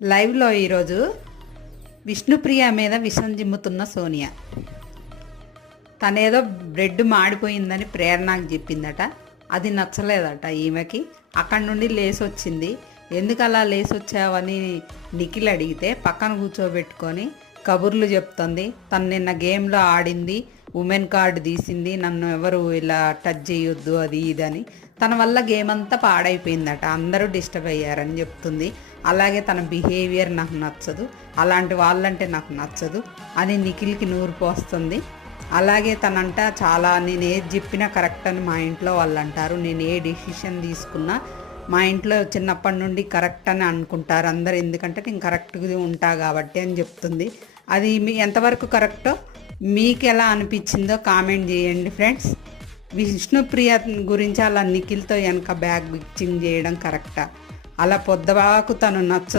లైవ్లో ఈరోజు విష్ణుప్రియ మీద విషం జిమ్ముతున్న సోనియా. తనేదో బ్రెడ్ మాడిపోయిందని ప్రేరణకు చెప్పిందట. అది నచ్చలేదట ఈమెకి. అక్కడి నుండి లేసి వచ్చింది. ఎందుకు అలా లేసి వచ్చావని నిఖిల్ అడిగితే పక్కన కూర్చోబెట్టుకొని కబుర్లు చెప్తుంది. తను నిన్న గేమ్లో ఆడింది, ఉమెన్ కార్డు తీసింది, నన్ను ఎవరు ఇలా టచ్ చేయొద్దు అది ఇదని. తన వల్ల గేమ్ అంతా పాడైపోయిందట, అందరూ డిస్టర్బ్ అయ్యారని చెప్తుంది. అలాగే తన బిహేవియర్ నాకు నచ్చదు, అలాంటి వాళ్ళంటే నాకు నచ్చదు అని నిఖిల్కి నూరు పోస్తుంది. అలాగే తనంట చాలా నేను ఏది చెప్పినా కరెక్ట్ అని మా ఇంట్లో వాళ్ళు అంటారు. నేను ఏ డెసిషన్ తీసుకున్నా మా ఇంట్లో చిన్నప్పటి నుండి కరెక్ట్ అని అనుకుంటారు అందరు, ఎందుకంటే నేను కరెక్ట్గా ఉంటా కాబట్టి అని చెప్తుంది. అది ఎంతవరకు కరెక్టో మీకు ఎలా అనిపించిందో కామెంట్ చేయండి ఫ్రెండ్స్. విష్ణుప్రియ గురించి అలా నిఖిల్తో వెనక బ్యాగ్ బిచ్చింగ్ చేయడం కరెక్టా? అలా పొద్దవాకు తను నచ్చదు